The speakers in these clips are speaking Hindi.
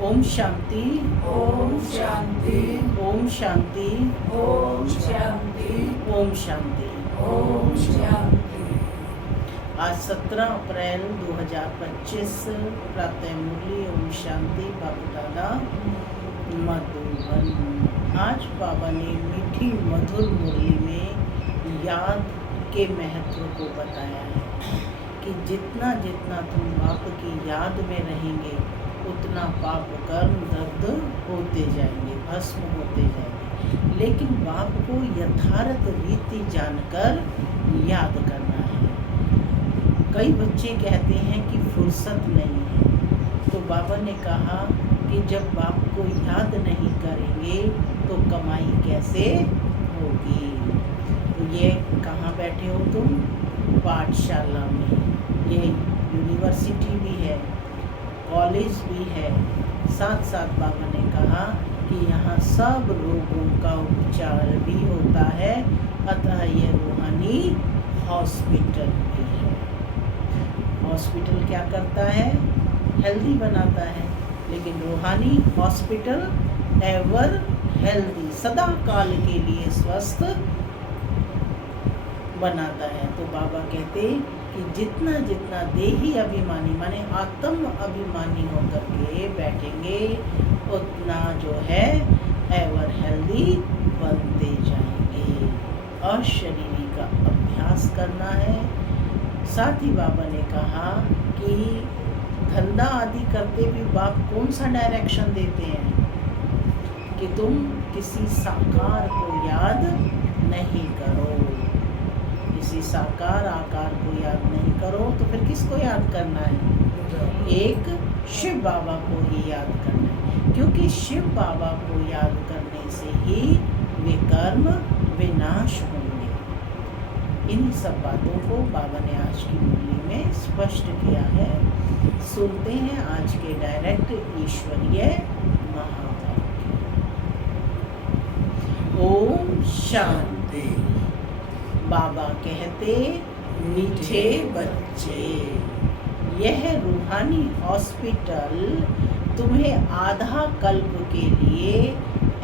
ओम शांति। ओम शांति। ओम शांति। ओम शांति। ओम शांति। ओम शांति। आज 17 अप्रैल 2025 प्रातः मुरली ओम शांति बाबा दादा मधुबन। आज बाबा ने मीठी मधुर मुरली में याद के महत्व को बताया है कि जितना जितना तुम बाप की याद में रहेंगे उतना पाप कर्म दग्ध होते जाएंगे, भस्म होते जाएंगे। लेकिन बाप को यथार्थ रीति जानकर याद करना है। कई बच्चे कहते हैं कि फुर्सत नहीं है, तो बाबा ने कहा कि जब बाप को याद नहीं करेंगे तो कमाई कैसे होगी। तो ये कहाँ बैठे हो तुम? पाठशाला में। ये यूनिवर्सिटी भी है, कॉलेज भी है। साथ साथ बाबा ने कहा कि यहाँ सब रोगों का उपचार भी होता है, अतः ये रूहानी हॉस्पिटल भी है। हॉस्पिटल क्या करता है? हेल्दी बनाता है, लेकिन रूहानी हॉस्पिटल एवर हेल्दी, सदा काल के लिए स्वस्थ बनाता है। तो बाबा कहते कि जितना जितना देही अभिमानी माने आत्म अभिमानी होकर के बैठेंगे उतना जो है एवर हेल्दी बनते जाएंगे। अशरीरी का अभ्यास करना है। साथ ही बाबा ने कहा कि धंधा आदि करते भी बाप कौन सा डायरेक्शन देते हैं कि तुम किसी साकार को याद नहीं करो। किसी साकार आकार को याद नहीं करो तो फिर किसको याद करना है? एक शिव बाबा को ही याद करना है, क्योंकि शिव बाबा को याद करने से ही वे कर्म विनाश होंगे। इन सब बातों को बाबा ने आज की मुरली में स्पष्ट किया है। सुनते हैं आज के डायरेक्ट ईश्वरीय महावाक्य। ओम शांति। बाबा कहते, मीठे बच्चे, यह रूहानी हॉस्पिटल तुम्हें आधा कल्प के लिए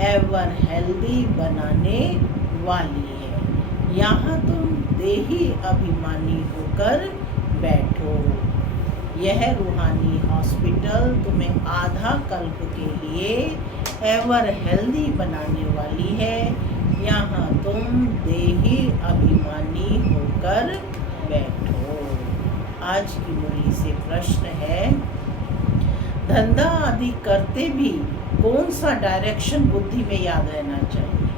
एवर हेल्दी बनाने वाली है। यहाँ तुम देही अभिमानी होकर बैठो। यह रूहानी हॉस्पिटल तुम्हें आधा कल्प के लिए एवर हेल्दी बनाने वाली है। यहाँ तुम देही अभिमानी होकर बैठो। आज की मुरली से प्रश्न है, धंधा आदि करते भी कौन सा डायरेक्शन बुद्धि में याद रहना चाहिए?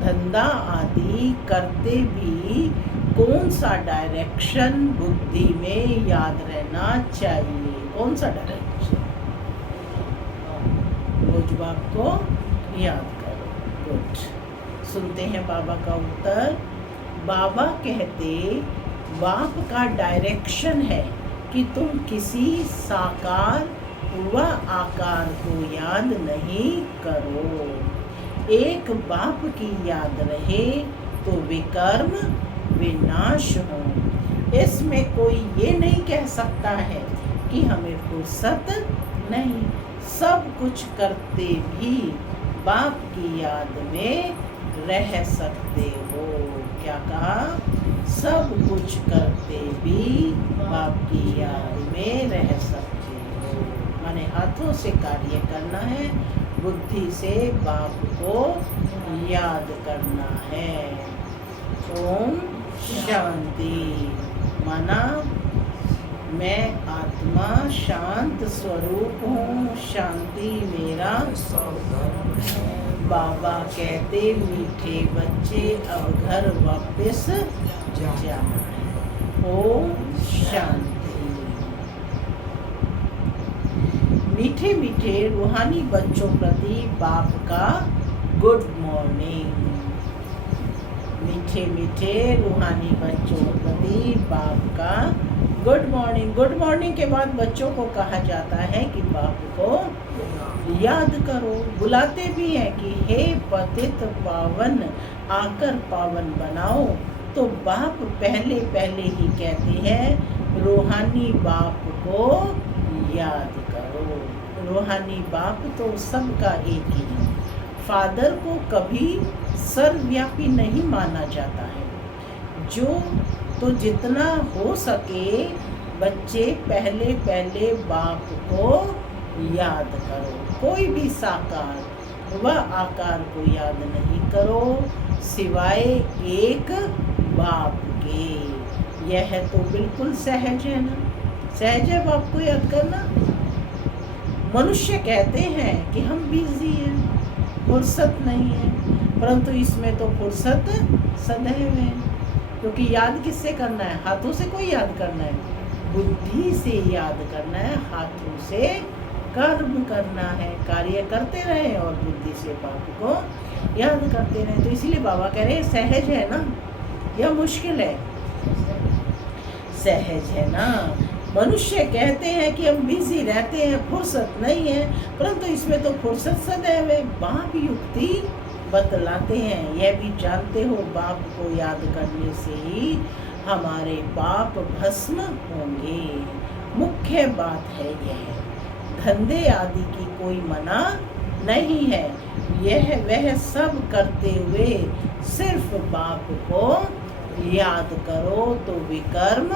धंधा आदि करते भी कौन सा डायरेक्शन बुद्धि में याद रहना चाहिए? कौन सा डायरेक्शन? रोज बाप को याद करो। गुड। सुनते हैं बाबा का उत्तर। बाबा कहते, बाप का डायरेक्शन है कि तुम किसी साकार व आकार को याद नहीं करो। एक बाप की याद रहे तो विकर्म विनाश हो। इसमें कोई ये नहीं कह सकता है कि हमें फुर्सत नहीं। सब कुछ करते भी बाप की याद में रह सकते हो। क्या कहा? सब कुछ करते भी बाप की याद में रह सकते हो। माने हाथों से कार्य करना है, बुद्धि से बाप को याद करना है। ओम शांति। माना मैं आत्मा शांत स्वरूप हूँ, शांति मेरा स्वधर्म है। बाबा कहते, मीठे बच्चे अब घर वापस जाना है। ओम शांति। मीठे मीठे रूहानी बच्चों प्रति बाप का गुड मॉर्निंग। मीठे मीठे रूहानी बच्चों प्रति बाप का गुड मॉर्निंग। गुड मॉर्निंग के बाद बच्चों को कहा जाता है कि बाप को याद करो। बुलाते भी हैं कि हे पतित पावन, आकर पावन बनाओ। तो बाप पहले पहले ही कहते हैं, रूहानी बाप को याद करो। रूहानी बाप तो सबका एक ही है। फादर को कभी सर्वव्यापी नहीं माना जाता है। जो तो जितना हो सके बच्चे पहले पहले बाप को याद करो। कोई भी साकार व आकार को याद नहीं करो सिवाय एक बाप के। यह तो बिल्कुल सहज है ना। सहज है बाप को याद करना। मनुष्य कहते हैं कि हम बिजी हैं, फुर्सत नहीं है, परंतु इसमें तो फुर्सत सदैव है। क्योंकि याद किससे करना है? हाथों से कोई याद करना है, बुद्धि से याद करना है, हाथों से कर्म करना है। कार्य करते रहे और बुद्धि से बाप को याद करते रहे। तो इसीलिए बाबा कह रहे हैं सहज है ना या मुश्किल है? सहज है ना। मनुष्य कहते हैं कि हम बिजी रहते हैं, फुर्सत नहीं है, परंतु इसमें तो फुर्सत सदैव है। बाप युक्ति बतलाते हैं। यह भी जानते हो बाप को याद करने से ही हमारे पाप भस्म होंगे। मुख्य बात है यह। धंधे आदि की कोई मना नहीं है। यह वह सब करते हुए सिर्फ बाप को याद करो तो विकर्म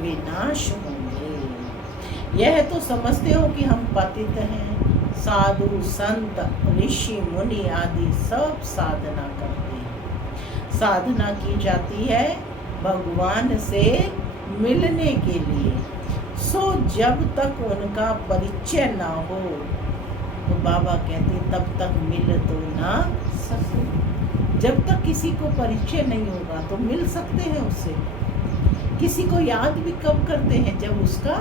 विनाश होंगे। यह तो समझते हो कि हम पतित हैं। साधु संत ऋषि मुनि आदि सब साधना करते हैं। साधना की जाती है भगवान से मिलने के लिए। सो जब तक उनका परिचय ना हो तो बाबा कहते तब तक मिल तो ना सको। जब तक किसी को परिचय नहीं होगा तो मिल सकते हैं उससे। किसी को याद भी कब करते हैं? जब उसका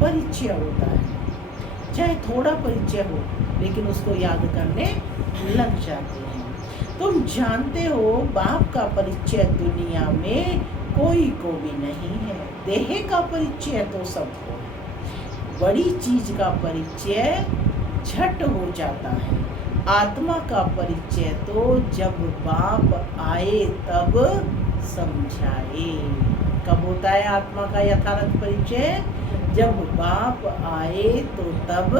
परिचय होता है। चाहे थोड़ा परिचय हो लेकिन उसको याद करने लग जाते हैं। तुम जानते हो बाप का परिचय दुनिया में कोई को भी नहीं है। देह का परिचय तो सबको है। बड़ी चीज का परिचय झट हो जाता है। आत्मा का परिचय तो जब बाप आए तब समझाए। कब होता है आत्मा का यथार्थ परिचय? जब बाप आए तो तब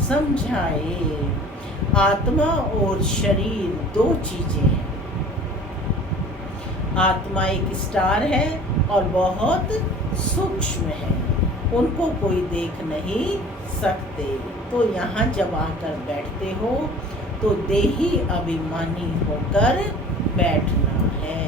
समझाए। आत्मा और शरीर दो चीजें हैं। आत्मा एक स्टार है और बहुत सूक्ष्म है। उनको कोई देख नहीं सकते। तो यहाँ जब आकर बैठते हो तो देही अभिमानी होकर बैठना है।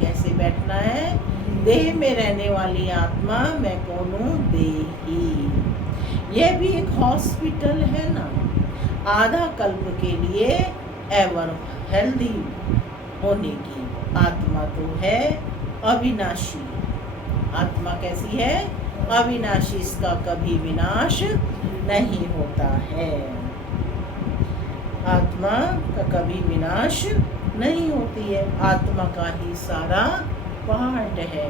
कैसे बैठना है? देह में रहने वाली आत्मा मैं कौन हूँ? देही। यह भी एक हॉस्पिटल है ना। आधा कल्प के लिए एवर हेल्दी होने की। आत्मा तो है अविनाशी। आत्मा कैसी है? अविनाशी। इसका कभी विनाश नहीं होता है। आत्मा का कभी विनाश नहीं होती है। आत्मा का ही सारा पार्ट है।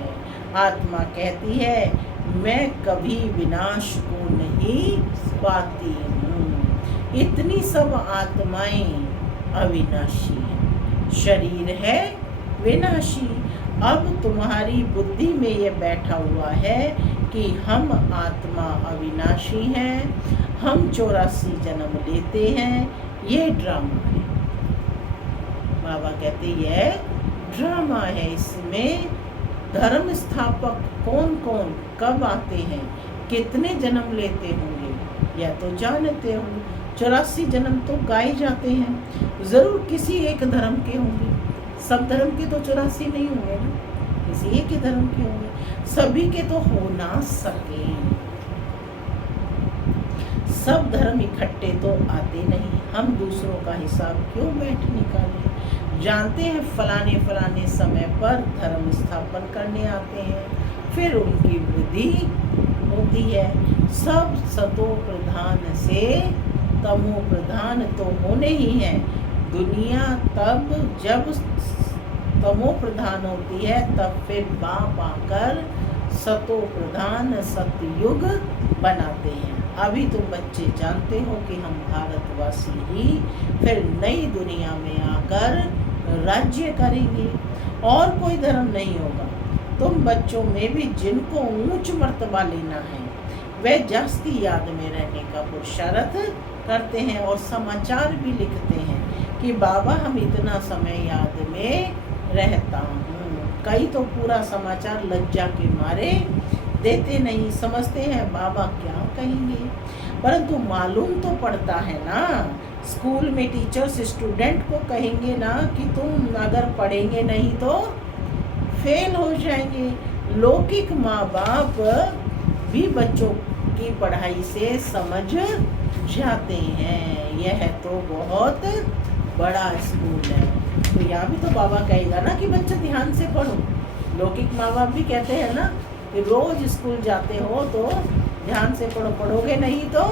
आत्मा कहती है मैं कभी विनाश को नहीं पाती हूँ। इतनी सब आत्माएं अविनाशी हैं। शरीर है विनाशी। अब तुम्हारी बुद्धि में ये बैठा हुआ है कि हम आत्मा अविनाशी हैं, हम 84 जन्म लेते हैं। ये ड्रामा है। बाबा कहते ये ड्रामा है। इसमें धर्म स्थापक कौन कौन कब आते हैं, कितने जन्म लेते होंगे यह तो जानते होंगे। 84 जन्म तो गाए जाते हैं। जरूर किसी एक धर्म के होंगे। सब धर्म के तो 84 नहीं होंगे ना, किसी एक ही धर्म के होंगे। सभी के तो हो ना सके। सब धर्म इकट्ठे तो आते नहीं। हम दूसरों का हिसाब क्यों बैठ निकालें? जानते हैं फलाने फलाने समय पर धर्म स्थापन करने आते हैं, फिर उनकी वृद्धि होती है। सब सतो प्रधान से तमो प्रधान तो होने ही हैं। दुनिया तब जब तमो प्रधान होती है तब फिर बाप आकर सतो प्रधान सतयुग बनाते हैं। अभी तो बच्चे जानते हो कि हम भारतवासी ही फिर नई दुनिया में आकर राज्य करेंगे और कोई धर्म नहीं होगा। तुम बच्चों में भी जिनको ऊंच मर्तबा लेना है वे जास्ती याद में रहने का पुरुषार्थ करते हैं और समाचार भी लिखते हैं कि बाबा हम इतना समय याद में रहता हूँ। कई तो पूरा समाचार लज्जा के मारे देते नहीं, समझते हैं बाबा क्या कहेंगे, परंतु मालूम तो पड़ता है ना। स्कूल में टीचर्स स्टूडेंट को कहेंगे ना कि तुम अगर पढ़ेंगे नहीं तो फेल हो जाएंगे। लौकिक माँ बाप भी बच्चों की पढ़ाई से समझ जाते हैं। यह तो बहुत बड़ा स्कूल है। तो यहाँ भी तो बाबा कहेगा ना कि बच्चे ध्यान से पढ़ो। लौकिक माँ बाप भी कहते हैं ना कि रोज स्कूल जाते हो तो ध्यान से पढ़ो, पढ़ोगे नहीं तो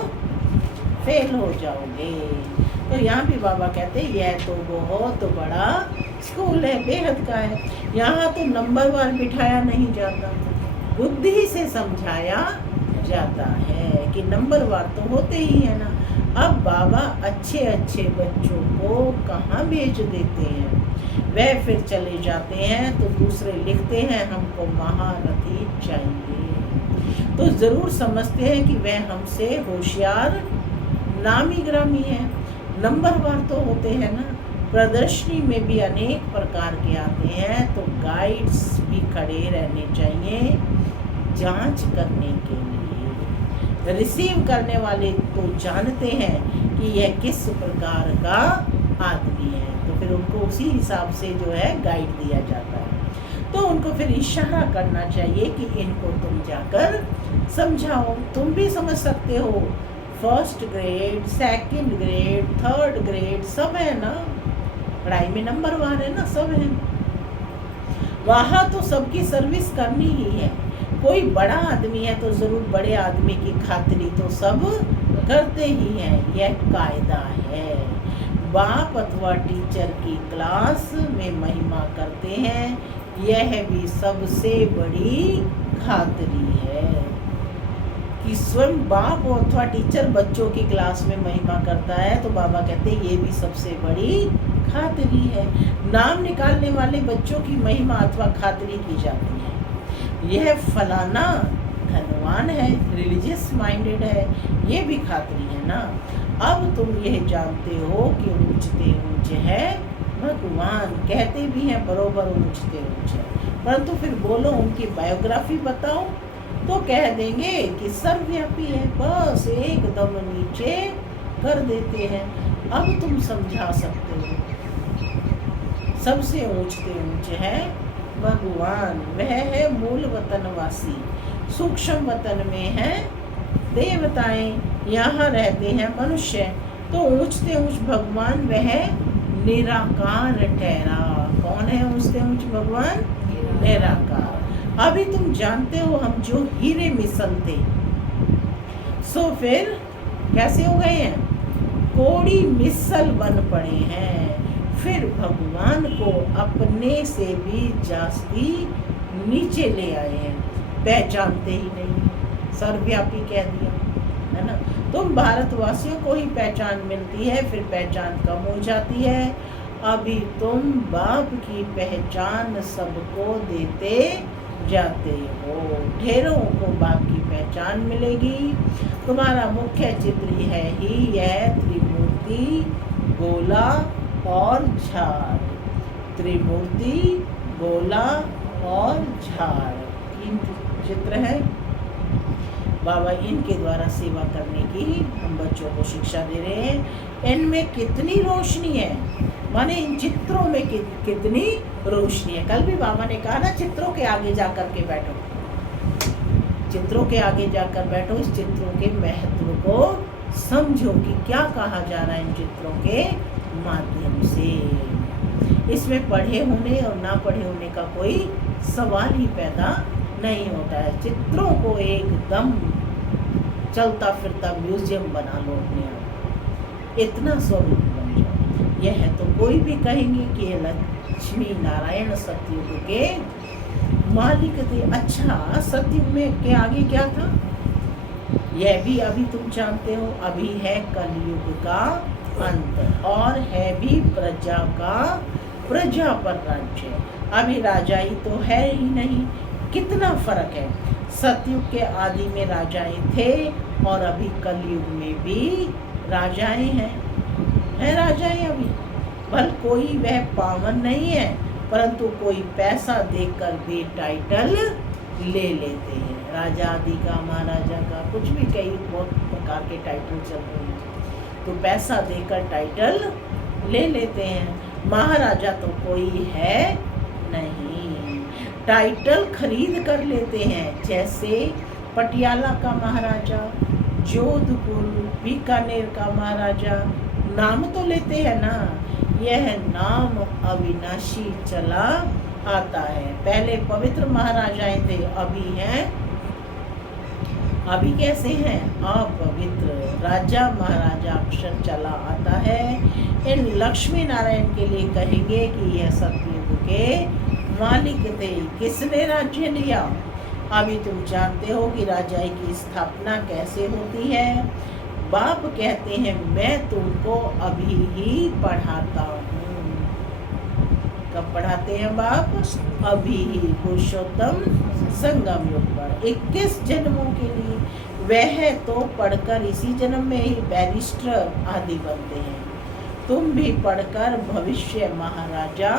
फेल हो जाओगे। तो यहाँ भी बाबा कहते हैं यह तो बहुत बड़ा स्कूल है, बेहद का है। यहाँ तो नंबरवार बिठाया नहीं जाता, बुद्धि से समझाया जाता है कि नंबरवार तो होते ही है ना। अब बाबा अच्छे अच्छे बच्चों को कहाँ भेज देते हैं, वे फिर चले जाते हैं तो दूसरे लिखते हैं हमको महारथी चाहिए। तो ज़रूर समझते हैं कि वह हमसे होशियार नामी ग्रामी है। नंबरवार तो होते हैं ना। प्रदर्शनी में भी अनेक प्रकार के आते हैं, तो गाइड्स भी खड़े रहने चाहिए जांच करने के लिए। रिसीव करने वाले तो जानते हैं कि यह किस प्रकार का आदमी है, तो फिर उनको उसी हिसाब से जो है गाइड दिया जाता है। तो उनको फिर इशारा करना चाहिए कि इनको तुम जाकर समझाओ। तुम भी समझ सकते हो, first grade, second grade, third grade सब है ना, पढ़ाई में नंबरवार है ना, सब है। वहाँ तो सबकी सर्विस करनी ही है। कोई बड़ा आदमी है तो ज़रूर बड़े आदमी की खातिरी तो सब करते ही हैं, यह कायदा है। बाप अथवा टीचर की क्लास में महिमा करते हैं, यह भी सबसे बड़ी खातिरी है कि स्वयं बाप अथवा टीचर बच्चों की क्लास में महिमा करता है, तो बाबा कहते हैं ये भी सबसे बड़ी खातिरी है। नाम निकालने वाले बच्चों की महिमा अथवा खातिरी की जाती है। यह फलाना धनवान है, रिलीजियस माइंडेड है, ये भी खातिरी है ना। अब तुम यह जानते हो कि ऊंचते ऊंच है भगवान, कहते भी हैं बरोबर ऊंचते ऊंच है, परंतु फिर बोलो उनकी बायोग्राफी बताओ तो कह देंगे कि सर्वव्यापी है, बस एकदम नीचे कर देते हैं। अब तुम समझा सकते हो सबसे ऊंचते ऊंच है भगवान, वह है मूल वतनवासी। सूक्ष्म वतन में है देवताएं, यहाँ रहते हैं मनुष्य। तो ऊंचते ऊंच भगवान वह निराकार ठहरा। कौन है ऊंचते ऊंच भगवान? निराकार। अभी तुम जानते हो हम जो हीरे मिसल थे, सो फिर कैसे हो गए हैं? कोड़ी मिसल बन पड़े हैं। फिर भगवान को अपने से भी जास्ती नीचे ले आए हैं, पहचानते ही नहीं, सर्वव्यापी कह दिया है ना। तुम भारतवासियों को ही पहचान मिलती है, फिर पहचान कम हो जाती है। अभी तुम बाप की पहचान सबको देते जाते हो, ढेरों को बाप की पहचान मिलेगी। तुम्हारा मुख्य चित्र है ही यह त्रिमूर्ति, गोला और झाड़। त्रिमूर्ति, गोला और झाड़, तीन चित्र है। बाबा इनके द्वारा सेवा करने की हम बच्चों को शिक्षा दे रहे हैं। इनमें कितनी रोशनी है, माने इन चित्रों में कितनी रोशनी है। कल भी बाबा ने कहा ना, चित्रों के आगे जाकर के बैठो, चित्रों के आगे जाकर बैठो, इस चित्रों के महत्व को समझो कि क्या कहा जा रहा है इन चित्रों के माध्यम से। इसमें पढ़े होने और ना पढ़े होने का कोई सवाल ही पैदा नहीं होता है। चित्रों को एकदम चलता फिरता म्यूजियम बना लो अपने आप, इतना स्वरूप बन जाओ। यह तो कोई भी कहेंगे कि ये लक्ष्मी नारायण सतयुग के मालिक थे। अच्छा, सतयुग में के आगे क्या था यह भी अभी तुम जानते हो। अभी है कलयुग का अंत और है भी प्रजा का, प्रजा पर राज्य। अभी राजा ही तो है ही नहीं, कितना फर्क है। सतयुग के आदि में राजाएं थे और अभी कलयुग में भी राजाएं हैं राजाएं अभी। भल कोई वह पावन नहीं है, परंतु कोई पैसा देकर भी टाइटल ले लेते हैं। राजा आदि का, महाराजा का, कुछ भी कई बहुत प्रकार के टाइटल चल रहे हैं, तो पैसा देकर टाइटल ले लेते हैं। महाराजा तो कोई है नहीं, टाइटल खरीद कर लेते हैं। जैसे पटियाला का महाराजा, जोधपुर, बीकानेर का महाराजा, नाम तो लेते हैं ना। यह नाम अविनाशी चला आता है। पहले पवित्र महाराजाएं थे, अभी हैं, अभी कैसे हैं? अपवित्र। राजा महाराजा अक्षर चला आता है। इन लक्ष्मी नारायण के लिए कहेंगे कि यह सतयुग के मालिक थे। किसने राज्य लिया? अभी तुम जानते हो कि राजाई की स्थापना कैसे होती है। बाप कहते हैं मैं तुमको अभी ही पढ़ाता हूँ। कब पढ़ाते हैं बाप? अभी ही, पुरुषोत्तम संगम युग पर 21 जन्मों के लिए। वह तो पढ़कर इसी जन्म में ही बैरिस्टर आदि बनते हैं। तुम भी पढ़कर भविष्य महाराजा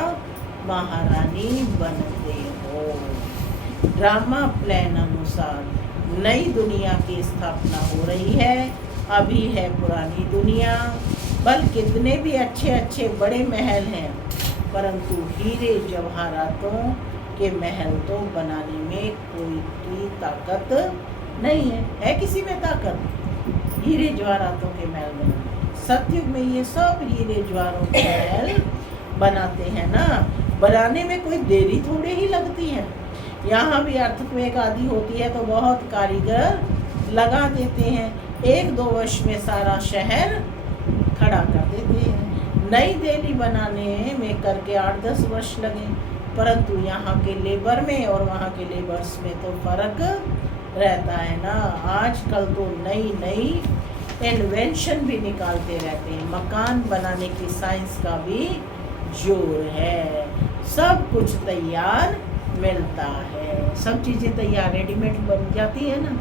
महारानी बनते हो। ड्रामा प्लान अनुसार नई दुनिया की स्थापना हो रही है। अभी है पुरानी दुनिया। बल कितने भी अच्छे अच्छे बड़े महल हैं, परंतु हीरे जवाहरातों के महल तो बनाने में कोई की ताकत नहीं है। है किसी में ताकत? हीरे जवाहरातों के महल बनाने। सतयुग में ये सब हीरे जवाहरों के महल बनाते हैं ना। बनाने में कोई देरी थोड़ी ही लगती है। यहाँ भी अर्थक्वेक आदि होती है तो बहुत कारीगर लगा देते हैं। 1-2 वर्ष में सारा शहर खड़ा कर देते हैं। नई दिल्ली बनाने में करके 8-10 वर्ष लगे, परंतु यहाँ के लेबर में और वहाँ के लेबर्स में तो फर्क रहता है ना। आजकल तो नई नई इन्वेंशन भी निकालते रहते हैं। मकान बनाने की साइंस का भी जोर है। सब कुछ तैयार मिलता है, सब चीज़ें तैयार रेडीमेड बन जाती है ना।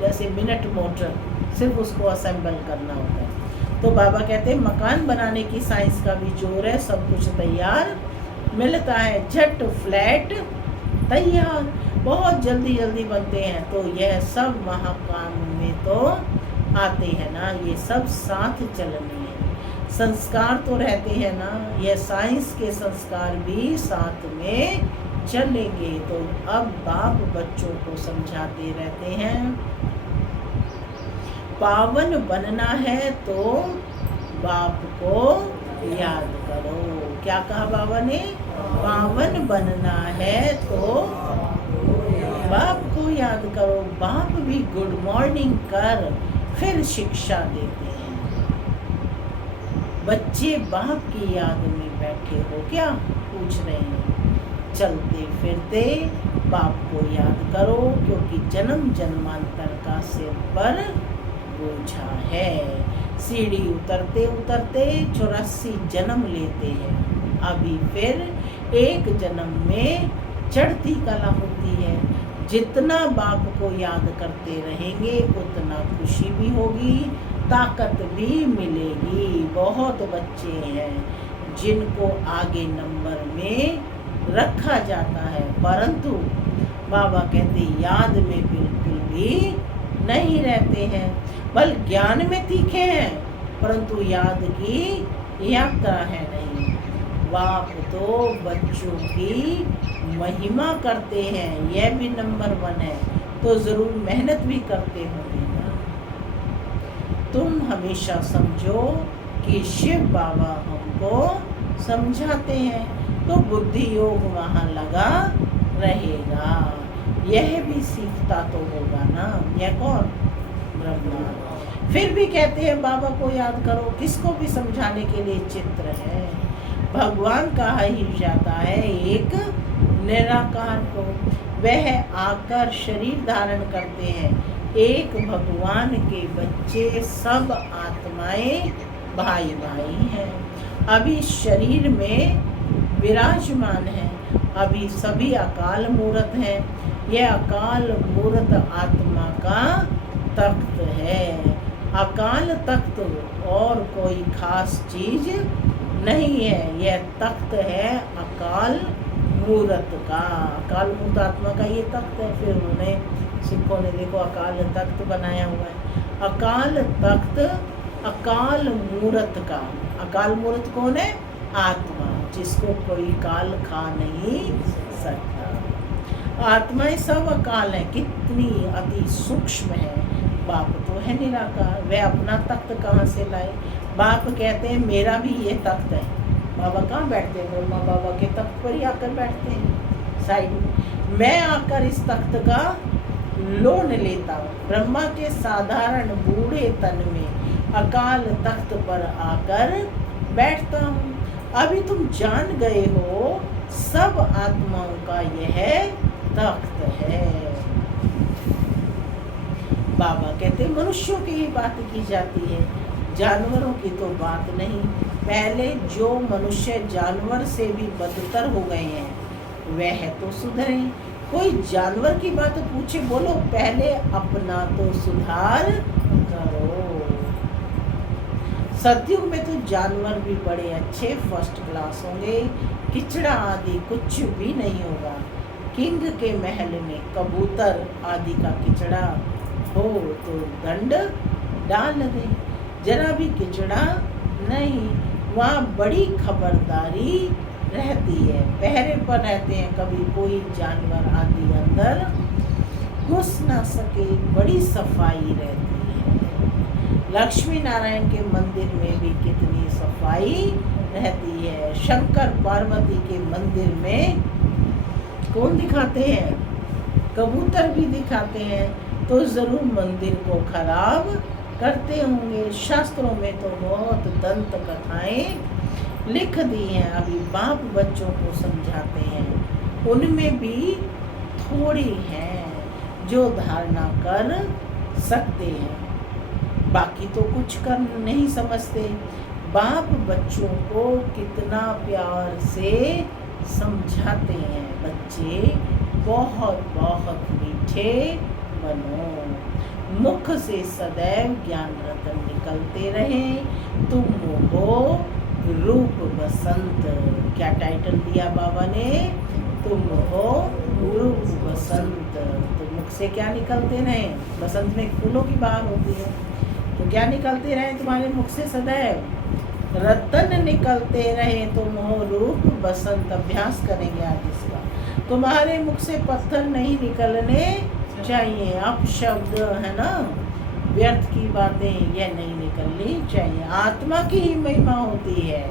जैसे मिनट मोटर, सिर्फ उसको असेंबल करना होता है। तो बाबा कहते हैं मकान बनाने की साइंस का भी जोर है। सब कुछ तैयार मिलता है, झट फ्लैट तैयार, बहुत जल्दी जल्दी बनते हैं। तो यह सब महाकाम में तो आते हैं ना। ये सब साथ चलने हैं। संस्कार तो रहते हैं ना। यह साइंस के संस्कार भी साथ में चलेंगे। तो अब बाप बच्चों को समझाते रहते हैं, पावन बनना है तो बाप को याद करो। क्या कहा बाबा ने? पावन बनना है तो बाप को याद करो। बाप भी गुड मॉर्निंग कर फिर शिक्षा देते हैं। बच्चे बाप की याद में बैठे हो क्या? पूछ रहे हैं। चलते फिरते बाप को याद करो, क्योंकि जन्म जन्मांतर का सिर पर बोझा है। सीढ़ी उतरते उतरते 84 जन्म लेते हैं। अभी फिर एक जन्म में चढ़ती कला होती है। जितना बाप को याद करते रहेंगे उतना खुशी भी होगी, ताकत भी मिलेगी। बहुत बच्चे हैं जिनको आगे नंबर में रखा जाता है, परंतु बाबा कहते याद में बिल्कुल भी नहीं रहते हैं। बल ज्ञान में तीखे हैं, परंतु याद की यात्रा है नहीं। बाप तो बच्चों की महिमा करते हैं, यह भी नंबर 1 है, तो जरूर मेहनत भी करते होंगे ना। तुम हमेशा समझो कि शिव बाबा हमको समझाते हैं, तो बुद्धि योग वहाँ लगा रहेगा। यह भी सीखता तो होगा ना। यह कौन? ब्रह्मा। फिर भी कहते हैं बाबा को याद करो। किसको भी समझाने के लिए चित्र है। भगवान कहा ही जाता है एक निराकार को। वह आकर शरीर धारण करते हैं। एक भगवान के बच्चे सब आत्माएं भाई भाई हैं। अभी शरीर में विराजमान है। अभी सभी अकाल मूर्त हैं। यह अकाल मूर्त आत्मा का तख्त है। अकाल तख्त और कोई खास चीज नहीं है, यह तख्त है अकाल मूर्त का। अकाल मूर्त आत्मा का ये तख्त है। फिर उन्होंने सिखों ने देखो अकाल तख्त बनाया हुआ है। अकाल तख्त अकाल मूर्त का। अकाल मूर्त कौन है? आत्मा, जिसको कोई काल खा नहीं सकता। आत्माएं सब अकाल है, कितनी अति सूक्ष्म है। बाप तो है निराकार, वह अपना तख्त कहाँ से लाए? बाप कहते हैं मेरा भी ये तख्त है। बाबा कहाँ बैठते हैं? ब्रह्मा बाबा के तख्त पर ही आकर बैठते हैं साइड में। मैं आकर इस तख्त का लोन लेता हूँ। ब्रह्मा के साधारण बूढ़े तन में अकाल तख्त पर आकर बैठता हूँ। अभी तुम जान गए हो सब आत्माओं का यह तख्त है। बाबा कहते मनुष्यों की ही बात की जाती है, जानवरों की तो बात नहीं। पहले जो मनुष्य जानवर से भी बदतर हो गए हैं वह तो सुधरे। कोई जानवर की बात पूछे, बोलो पहले अपना तो सुधार करो। सतयुग में तो जानवर भी बड़े अच्छे फर्स्ट क्लास होंगे, किचड़ा आदि कुछ भी नहीं होगा। किंग के महल में कबूतर आदि का किचड़ा हो तो दंड डाल दे, जरा भी किचड़ा नहीं। वहाँ बड़ी खबरदारी रहती है, पहरे पर रहते हैं, कभी कोई जानवर आदि अंदर घुस ना सके, बड़ी सफाई रहती है। लक्ष्मी नारायण के मंदिर में भी कितनी सफाई रहती है। शंकर पार्वती के मंदिर में कौन दिखाते हैं? कबूतर भी दिखाते हैं, तो जरूर मंदिर को खराब करते होंगे। शास्त्रों में तो बहुत दंत कथाएं लिख दी हैं, अभी बाप बच्चों को समझाते हैं। उनमें भी थोड़ी हैं जो धारणा कर सकते हैं, बाकी तो कुछ कर नहीं समझते। बाप बच्चों को कितना प्यार से समझाते हैं, बच्चे बहुत बहुत मीठे बनो, मुख से सदैव ज्ञान रतन निकलते रहे, तुम हो रूप बसंत। क्या टाइटल दिया बाबा ने? तुम हो रूप बसंत। तो मुख से क्या निकलते रहे? बसंत में फूलों की बहार होती है, तो क्या निकलते रहे तुम्हारे मुख से? सदैव रतन निकलते रहे, तुम हो रूप बसंत। अभ्यास करेंगे आज इसका। तुम्हारे मुख से पत्थर नहीं निकलने चाहिए, अपशब्द है ना, व्यर्थ की बातें यह नहीं निकलनी चाहिए। आत्मा की ही महिमा होती है।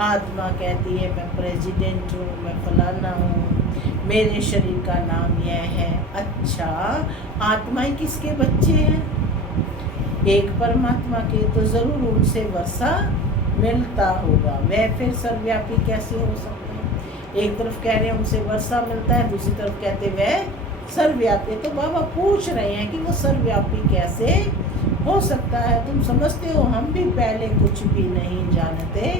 आत्मा कहती है मैं प्रेसिडेंट हूँ, मैं फलाना हूँ, मेरे शरीर का नाम यह है। अच्छा, आत्माएं किसके बच्चे हैं? एक परमात्मा के, तो जरूर उनसे वर्षा मिलता होगा। वह फिर सर्वव्यापी कैसे हो सकते हैं? एक तरफ कह रहे हैं उनसे वर्षा मिलता है, दूसरी तरफ कहते वह सर्वव्यापी। तो बाबा पूछ रहे हैं कि वो सर्वव्यापी कैसे हो सकता है? तुम समझते हो हम भी पहले कुछ भी नहीं जानते।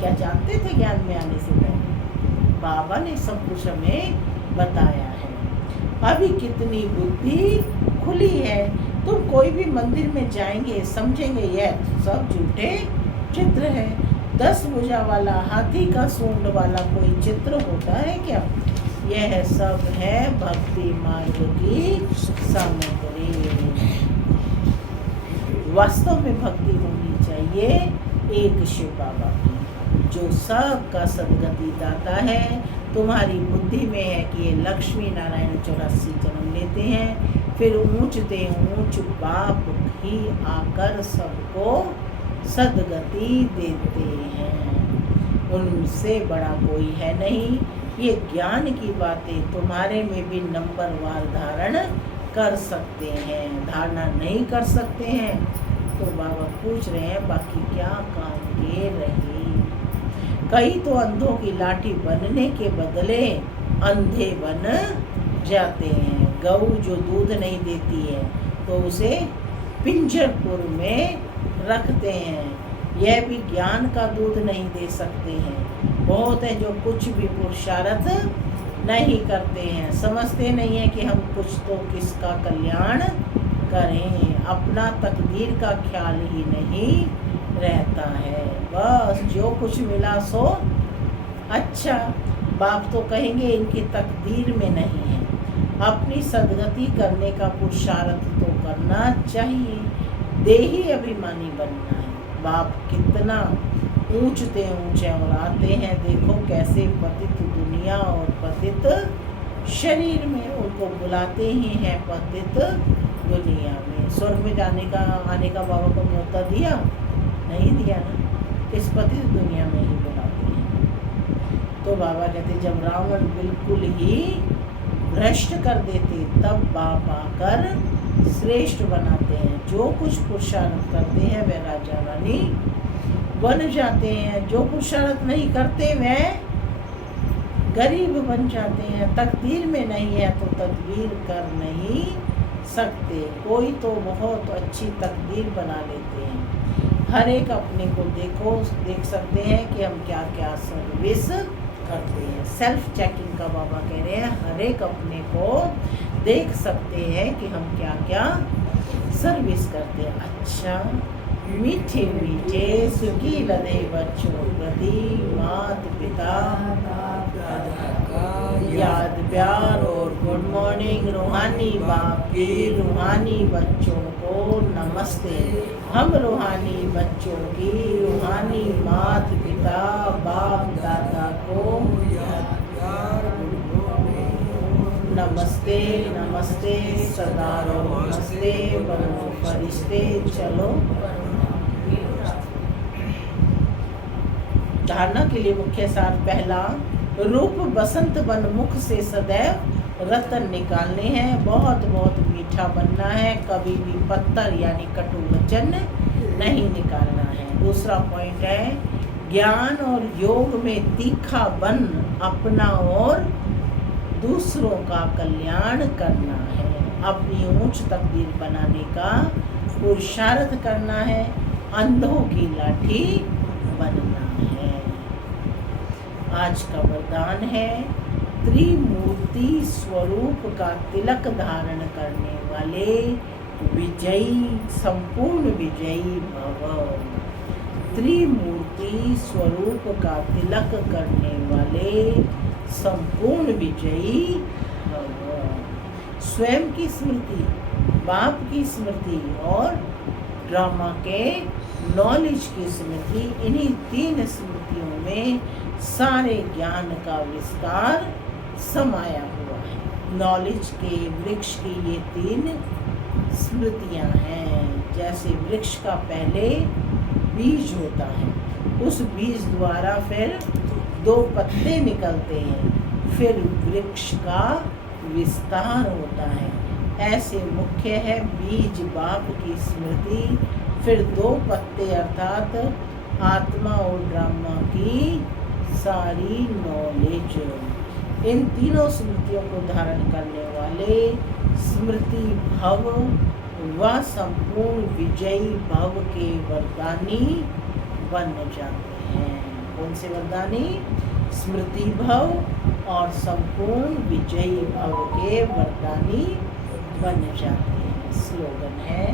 क्या जानते थे ज्ञान में आने से पहले? बाबा ने सब कुछ हमें बताया है। अभी कितनी बुद्धि खुली है। तुम कोई भी मंदिर में जाएंगे समझेंगे यह सब झूठे चित्र है। 10 भुजा वाला हाथी का सूंड वाला कोई चित्र होता है क्या? यह सब है भक्ति मार्ग की सामग्री। वास्तव में भक्ति होनी चाहिए एक शिव बाबा की, जो सबका सदगति दाता है। तुम्हारी बुद्धि में है कि ये लक्ष्मी नारायण 84 जन्म लेते हैं, फिर ऊंचते ऊंच बाप ही आकर सबको सदगति देते हैं। उनसे बड़ा कोई है नहीं। ये ज्ञान की बातें तुम्हारे में भी नंबरवार धारण कर सकते हैं। धारणा नहीं कर सकते हैं तो बाबा पूछ रहे हैं बाकी क्या काम के रहे? कई तो अंधों की लाठी बनने के बदले अंधे बन जाते हैं। गऊ जो दूध नहीं देती है तो उसे पिंजरपुर में रखते हैं। यह भी ज्ञान का दूध नहीं दे सकते हैं। बहुत है जो कुछ भी पुरुषार्थ नहीं करते हैं, समझते नहीं है कि हम कुछ तो किसका कल्याण करें, अपना तकदीर का ख्याल ही नहीं रहता है। बस जो कुछ मिला सो अच्छा। बाप तो कहेंगे इनकी तकदीर में नहीं है। अपनी सदगति करने का पुरुषार्थ तो करना चाहिए, देही अभिमानी बनना है। बाप कितना ऊंचते ऊंचे और आते हैं, देखो कैसे पतित दुनिया और पतित शरीर में, उनको बुलाते ही हैं पतित दुनिया में। स्वर्ग में जाने का आने का बाबा को न्योता दिया नहीं दिया ना, किस पतित दुनिया में ही बुलाते हैं। तो बाबा कहते जब रावण बिल्कुल ही भ्रष्ट कर देते तब बाप आकर श्रेष्ठ बनाते हैं। जो कुछ पुरुषार्थ करते हैं वे राजा रानी बन जाते हैं, जो पुरुषार्थ नहीं करते वे गरीब बन जाते हैं। तकदीर में नहीं है तो तदबीर कर नहीं सकते। कोई तो बहुत अच्छी तकदीर बना लेते हैं। हर एक अपने को देख सकते हैं कि हम क्या क्या सर्विस करते हैं। सेल्फ चेकिंग का बाबा कह रहे हैं, हर एक अपने को देख सकते हैं कि हम क्या क्या सर्विस करते हैं। अच्छा, मीठे मीठे सुखी लदे बच्चों प्रति मात पिता याद प्यार और गुड मॉर्निंग रूहानी बाप की रूहानी बच्चों को नमस्ते। हम रूहानी बच्चों की रूहानी मात पिता बाप दादा को नमस्ते नमस्ते सदा रहो नमस्ते बनो फरिश्ते। चलो धारणा के लिए मुख्य सार पहला, रूप बसंत बन मुख से सदैव रतन निकालने हैं। बहुत बहुत मीठा बनना है, कभी भी पत्थर यानी कटु वचन नहीं निकालना है। दूसरा पॉइंट है, ज्ञान और योग में तीखा बन अपना और दूसरों का कल्याण करना है। अपनी ऊंच तकदीर बनाने का पुरुषार्थ करना है, अंधों की लाठी बनना है। आज का वरदान है, त्रिमूर्ति स्वरूप का तिलक धारण करने वाले विजयी संपूर्ण विजयी भव। त्रिमूर्ति स्वरूप का तिलक करने वाले संपूर्ण विजयी भव। स्वयं की स्मृति, बाप की स्मृति और ड्रामा के नॉलेज की स्मृति, इन्हीं तीन स्मृतियों में सारे ज्ञान का विस्तार समाया हुआ है। नॉलेज के वृक्ष की ये तीन स्मृतियां हैं। जैसे वृक्ष का पहले बीज होता है, उस बीज द्वारा फिर 2 पत्ते निकलते हैं, फिर वृक्ष का विस्तार होता है। ऐसे मुख्य है बीज बाप की स्मृति, फिर 2 पत्ते अर्थात आत्मा और ड्रामा की सारी नॉलेज। इन तीनों स्मृतियों को धारण करने वाले स्मृति भव व संपूर्ण विजयी भव के वरदानी बन जाते हैं। कौन से वरदानी? स्मृति भव और संपूर्ण विजयी भव के वरदानी बन जाते हैं। स्लोगन है,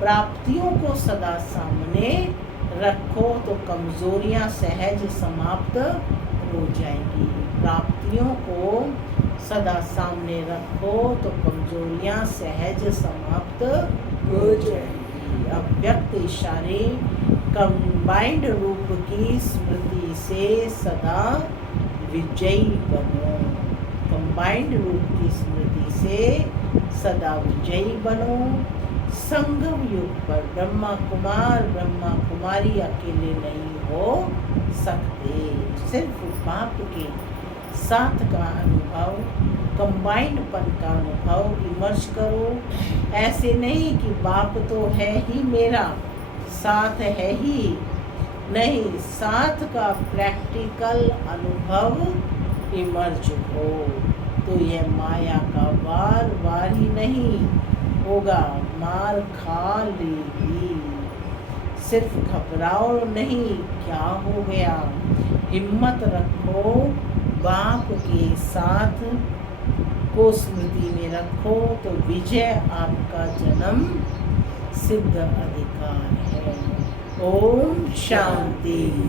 प्राप्तियों को सदा सामने रखो तो कमजोरियां सहज समाप्त हो जाएंगी। प्राप्तियों को सदा सामने रखो तो कमजोरियां सहज समाप्त हो जाएंगी। अव्यक्त इशारे कंबाइंड रूप की स्मृति से सदा विजयी बनो। कंबाइंड रूप की स्मृति से सदा विजयी बनो। संगम युग पर ब्रह्मा कुमार ब्रह्मा कुमारी अकेले नहीं हो सकते। सिर्फ बाप के साथ का अनुभव, कंबाइंडपन का अनुभव इमर्ज करो। ऐसे नहीं कि बाप तो है ही मेरा, साथ है ही नहीं, साथ का प्रैक्टिकल अनुभव इमर्ज हो तो यह माया का वार ही नहीं होगा, मार खा लेगी। सिर्फ घबराओ नहीं, क्या हो गया, हिम्मत रखो, बाप के साथ को स्मृति में रखो तो विजय आपका जन्म सिद्ध अधिकार है। ओम शांति।